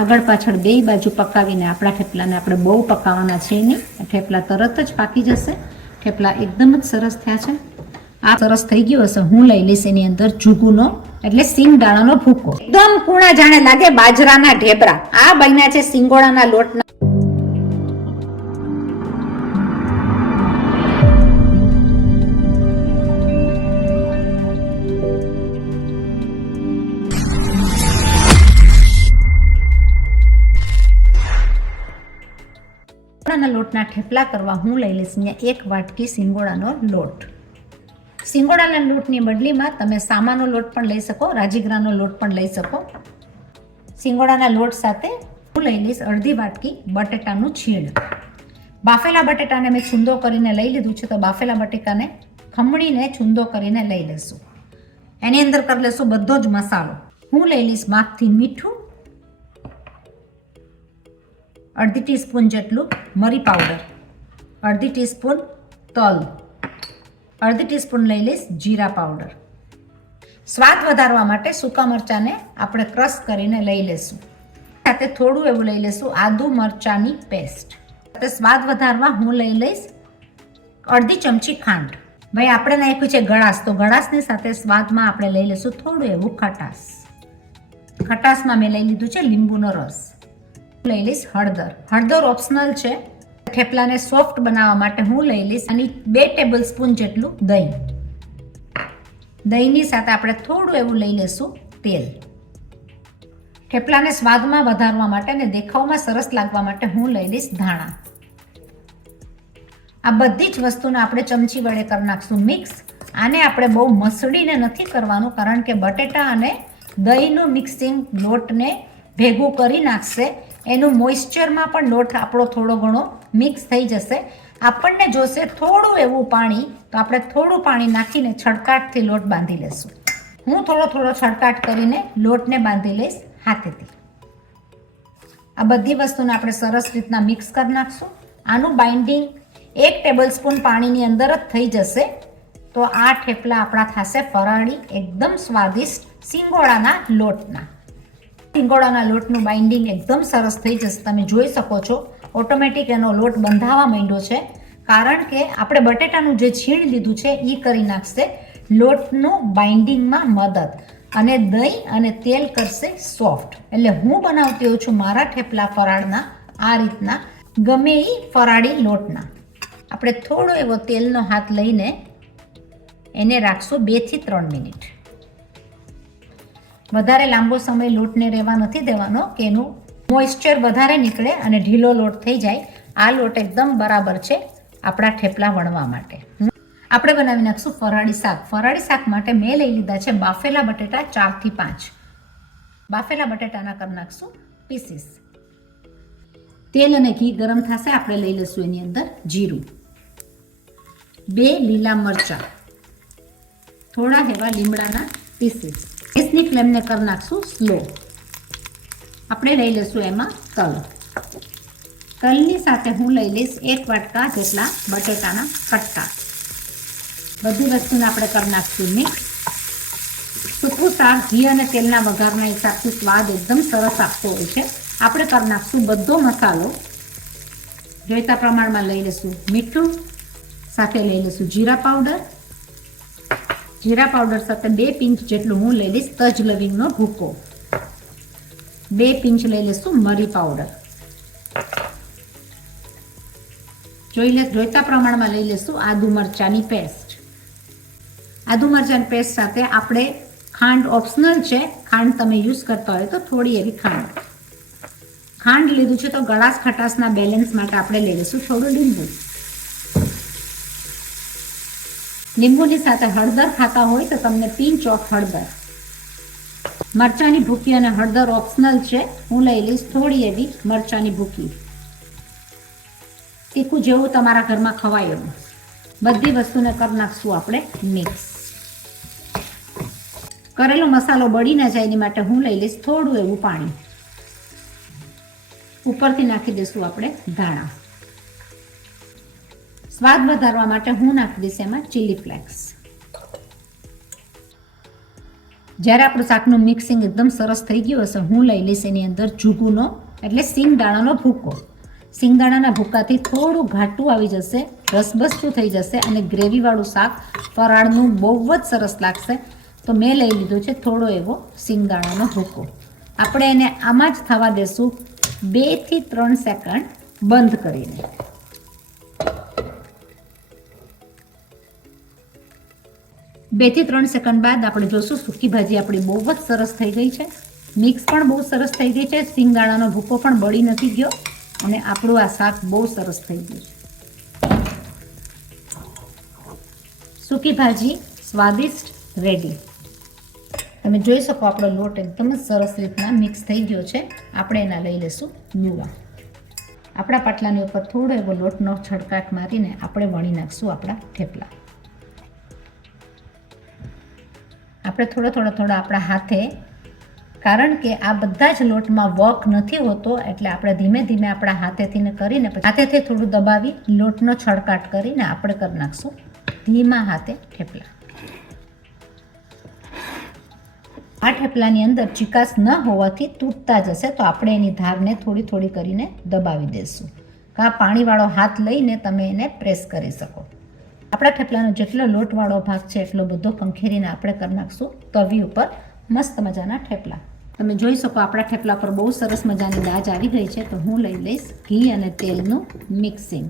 આગળ પાછળ બે બાજુ પકાવીને આપણા થેપલાને આપણે બહુ પકાવવાના છે નહીં. થેપલા તરત જ પાકી જશે. થેપલા એકદમ જ સરસ થયા છે. આ સરસ થઈ ગયું હશે. હું લઈ લઈશ એની અંદર જુગુનો એટલે સિંગદાણાનો ભૂકો. એકદમ કૂણા જાણે લાગે બાજરાના ઢેબરા. આ બન્યા છે સિંગોડાના લોટના. લોટના થેપલા કરવા હું લઈ લઈશ અહીંયા 1 વાટકી સિંગોડાનો લોટ. સિંગોડાના લોટની બદલીમાં તમે સામાનો લોટ પણ લઈ શકો, રાજીગરાનો લોટ પણ લઈ શકો. સિંગોડાના લોટ સાથે હું લઈ લઈશ અડધી વાટકી બટેટાનું છીણ. બાફેલા બટેટાને મેં છૂંદો કરીને લઈ લીધું છે, તો બાફેલા બટેટાને ખમણીને છૂંદો કરીને લઈ લઈશું. એની અંદર કરી લઈશું બધો જ મસાલો. હું લઈ લઈશ માપથી મીઠું, અડધી ટીસ્પૂન જેટલું મરી પાવડર, અડધી ટીસ્પૂન તલ, અડધી ટીસ્પૂન લઈ લઈશ જીરા પાવડર. સ્વાદ વધારવા માટે સૂકા મરચાંને આપણે ક્રશ કરીને લઈ લઈશું. સાથે થોડું એવું લઈ લઈશું આદુ મરચાંની પેસ્ટ. સાથે સ્વાદ વધારવા હું લઈ લઈશ અડધી ચમચી ખાંડ. ભાઈ આપણે નાખ્યું છે ગળાશ, તો ગળાશની સાથે સ્વાદમાં આપણે લઈ લઈશું થોડું એવું ખટાશ. ખટાશમાં મેં લઈ લીધું છે લીંબુનો રસ. લઈ લઈશ હળદર. હળદર ઓપ્શનલ છે. થેપલાને સોફ્ટ બનાવવા માટે હું લઈ લઈશ અને 2 ટેબલ સ્પૂન જેટલું દહીં. દહીંની સાથે આપણે થોડું એવું લઈ લઈશું તેલ. થેપલાને સ્વાદમાં વધારવા માટે અને દેખાવમાં સરસ લાગવા માટે હું લઈ લઈશ ધાણા. આ બધી જ વસ્તુને આપણે ચમચી વડે કરી નાખશું મિક્સ. આને આપણે બહુ મસળીને નથી કરવાનું, કારણ કે બટેટા અને દહીંનું મિક્સિંગ લોટને ભેગું કરી નાખશે. એનું મોઇશ્ચરમાં પણ લોટ આપણો થોડો ઘણો મિક્સ થઈ જશે. આપણને જોશે થોડું એવું પાણી, તો આપણે થોડું પાણી નાખીને છડકાટથી લોટ બાંધી લઈશું. હું થોડો છડકાટ કરીને લોટને બાંધી લઈશ હાથેથી. આ બધી વસ્તુને આપણે સરસ રીતના મિક્સ કરી નાખશું. આનું બાઇન્ડિંગ 1 ટેબલ સ્પૂન પાણીની અંદર જ થઈ જશે. તો આ થેપલા આપણા થશે ફરાળી, એકદમ સ્વાદિષ્ટ સિંગોડાના લોટના. સિંગોડાના લોટનું બાઇન્ડિંગ એકદમ સરસ થઈ જશે. તમે જોઈ શકો છો ઓટોમેટિક એનો લોટ બંધાવા માંડ્યો છે, કારણ કે આપણે બટેટાનું જે છીણ લીધું છે એ કરી નાખશે લોટનું બાઇન્ડિંગમાં મદદ, અને દહીં અને તેલ કરશે સોફ્ટ. એટલે હું બનાવતી હોઉં છું મારા થેપલા ફરાળના આ રીતના, ગમે એ ફરાળી લોટના. આપણે થોડો એવો તેલનો હાથ લઈને એને રાખશું 2 થી 3 મિનિટ. વધારે લાંબો સમય લોટને રહેવા નથી દેવાનો કે એનું મોઇશ્ચર વધારે નીકળે અને ઢીલો લોટ થઈ જાય. આ લોટ એકદમ બરાબર છે આપણા થેપલા વણવા માટે. આપણે બનાવી નાખશું ફરાળી શાક. ફરાળી શાક માટે મેં લઈ લીધા છે બાફેલા બટેટા 4 થી 5. બાફેલા બટેટાના કરી નાખશું પીસીસ. તેલ અને ઘી ગરમ થશે. આપણે લઈ લઈશું એની અંદર જીરું, 2 લીલા મરચાં, થોડા એવા લીમડાના પીસીસ. ગેસની ફ્લેમને કરી નાખશું સ્લો. આપણે લઈ લઈશું એમાં તલ. તલની સાથે હું લઈ લઈશ 1 વાટકા જેટલા બટેટાના કટકા. બધી વસ્તુને આપણે કરી નાખશું મિક્સ. સૂકું શાક ઘી અને તેલના વઘારના હિસાબથી સ્વાદ એકદમ સરસ આપતો હોય છે. આપણે કરી નાખશું બધો મસાલો. જોઈતા પ્રમાણમાં લઈ લઈશું મીઠું, સાથે લઈ લઈશું જીરા પાવડર. જીરા પાવડર સાથે 2 પિંચ જેટલું હું લઈ લઈશ તજ લવિંગનો ભૂકો. 2 પિંચ લઈ લઈશું મરી પાવડર. જોઈતા પ્રમાણમાં લઈ લઈશું આદુ મરચાંની પેસ્ટ. આદુ મરચાંની પેસ્ટ સાથે આપણે ખાંડ ઓપ્શનલ છે. ખાંડ તમે યુઝ કરતા હોય તો થોડી એવી ખાંડ લીધું છે, તો ગળાશ ખટાશના બેલેન્સ માટે આપણે લઈ લઈશું થોડું લીંબુ. લીંબુની સાથે હળદર ખાતા હોય તો તમને પિંચ ઓફ હળદર. મરચાંની ભૂકી અને હળદર ઓપ્શનલ છે. હું લઈ લઈશ થોડી એવી મરચાંની ભૂકી. તીખું જેવું તમારા ઘરમાં ખવાય એવું. બધી વસ્તુને કરી નાખશું આપણે મિક્સ. કરેલો મસાલો બળી ના જાય એની માટે હું લઈ લઈશ થોડું એવું પાણી. ઉપરથી નાખી દઈશું આપણે ધાણા. સ્વાદ વધારવા માટે હું નાખી દઈશ એમાં ચીલી ફ્લેક્સ. જ્યારે આપણું શાકનું મિક્સિંગ એકદમ સરસ થઈ ગયું હશે, હું લઈ લઈશ એની અંદર જુગુનો એટલે સિંગદાણાનો ભૂકો. સિંગદાણાના ભૂકાથી થોડું ઘાટું આવી જશે, રસબસતું થઈ જશે અને ગ્રેવીવાળું શાક ફરાળનું બહુ જ સરસ લાગશે. તો મેં લઈ લીધું છે થોડો એવો સિંગદાણાનો ભૂકો. આપણે એને આમાં જ થવા દેશું 2 થી 3 સેકન્ડ બંધ કરીને. બે થી 3 સેકન્ડ બાદ આપણે જોશું સૂકી ભાજી આપણી બહુ જ સરસ થઈ ગઈ છે. મિક્સ પણ બહુ સરસ થઈ ગઈ છે, સિંગદાણાનો ભૂકો પણ બળી નથી ગયો અને આપણું આ શાક બહુ સરસ થઈ ગયું છે. સૂકી ભાજી સ્વાદિષ્ટ રેડી. તમે જોઈ શકો આપણો લોટ એકદમ જ સરસ રીતના મિક્સ થઈ ગયો છે. આપણે એના લઈ લઈશું લુવા. આપણા પાટલાની ઉપર થોડો એવો લોટનો છડકાટ મારીને આપણે વણી નાખશું આપણા થેપલા. આપણે થોડા આપણા હાથે, કારણ કે આ બધા જ લોટમાં વર્ક નથી હોતો એટલે આપણે ધીમે ધીમે આપણા હાથેથી કરીને હાથેથી થોડું દબાવી લોટનો છડકાટ કરીને આપણે કરી નાખશું ધીમા હાથે થેપલા. આ થેપલાની અંદર ચિકાસ ન હોવાથી તૂટતા જશે, તો આપણે એની ધારને થોડી કરીને દબાવી દઈશું. આ પાણીવાળો હાથ લઈને તમે એને પ્રેસ કરી શકો. આપણા થેપલાનો જેટલો લોટવાળો ભાગ છે એટલો બધો ખંખેરીને આપણે કરી નાખશું તવી ઉપર મસ્ત મજાના થેપલા. તમે જોઈ શકો આપણા થેપલા પર બહુ સરસ મજાની દાજ આવી ગઈ છે. તો હું લઈ લઈશ ઘી અને તેલનું મિક્સિંગ.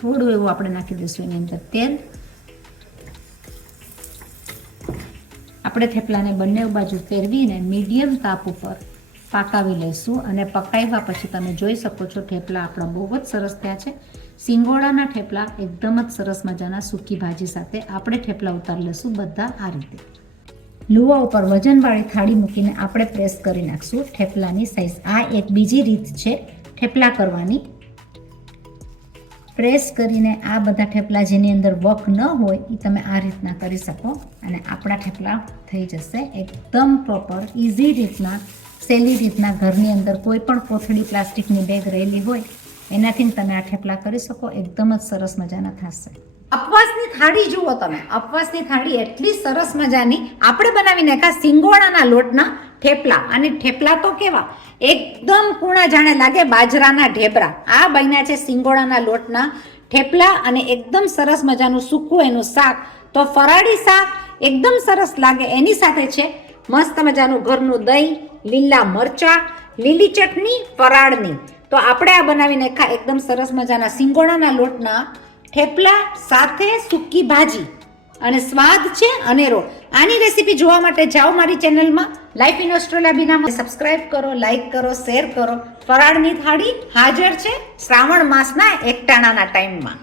થોડું એવું આપણે નાખી દઈશું એની અંદર તેલ. આપણે થેપલાને બંને બાજુ ફેરવીને મીડિયમ તાપ ઉપર પાકાવી લઈશું અને પકાવ્યા પછી તમે જોઈ શકો છો થેપલા આપણા બહુ જ સરસ થયા છે. સિંગોડાના થેપલા એકદમ જ સરસ મજાના સૂકી ભાજી સાથે આપણે થેપલા ઉતારી લઈશું બધા આ રીતે. લુવા ઉપર વજનવાળી થાળી મૂકીને આપણે પ્રેસ કરી નાખશું થેપલાની સાઈઝ. આ એક બીજી રીત છે થેપલા કરવાની. પ્રેસ કરીને આ બધા થેપલા જેની અંદર વક ન હોય એ તમે આ રીતના કરી શકો અને આપણા થેપલા થઈ જશે એકદમ પ્રોપર ઇઝી રીતના, સહેલી રીતના. ઘરની અંદર કોઈ પણ કોથળી પ્લાસ્ટિકની બેગ રહેલી હોય એનાથી તમે આ થેપલા કરી શકો. એકદમ જ સરસ મજાના થશે. ઉપવાસની થાળી જુઓ તમે, ઉપવાસની થાળી એટલી સરસ મજાની આપણે બનાવી નાખ્યા સિંગોડાના લોટના થેપલા. અને થેપલા તો કેવા એકદમ કૂણા જાણે લાગે બાજરાના ઢેબરા. આ બન્યા છે સિંગોડાના લોટના થેપલા અને એકદમ સરસ મજાનું સૂકું એનું શાક. તો ફરાળી શાક એકદમ સરસ લાગે. એની સાથે છે મસ્ત મજાનું ઘરનું દહીં, લીલા મરચા, લીલી ચટણી ફરાળની. તો આપણે આ બનાવીને ખા એકદમ સરસ મજાના સિંગોડાના લોટના થેપલા સાથે સૂકી ભાજી અને સ્વાદ છે અનેરો. આની રેસીપી જોવા માટે જાઓ મારી ચેનલમાં લાઈફ ઇન ઓસ્ટ્રેલિયા બીનામાં સબસ્ક્રાઇબ કરો, લાઈક કરો, શેર કરો. ફરાળની થાળી હાજર છે શ્રાવણ માસના એકટાણાના ટાઈમમાં.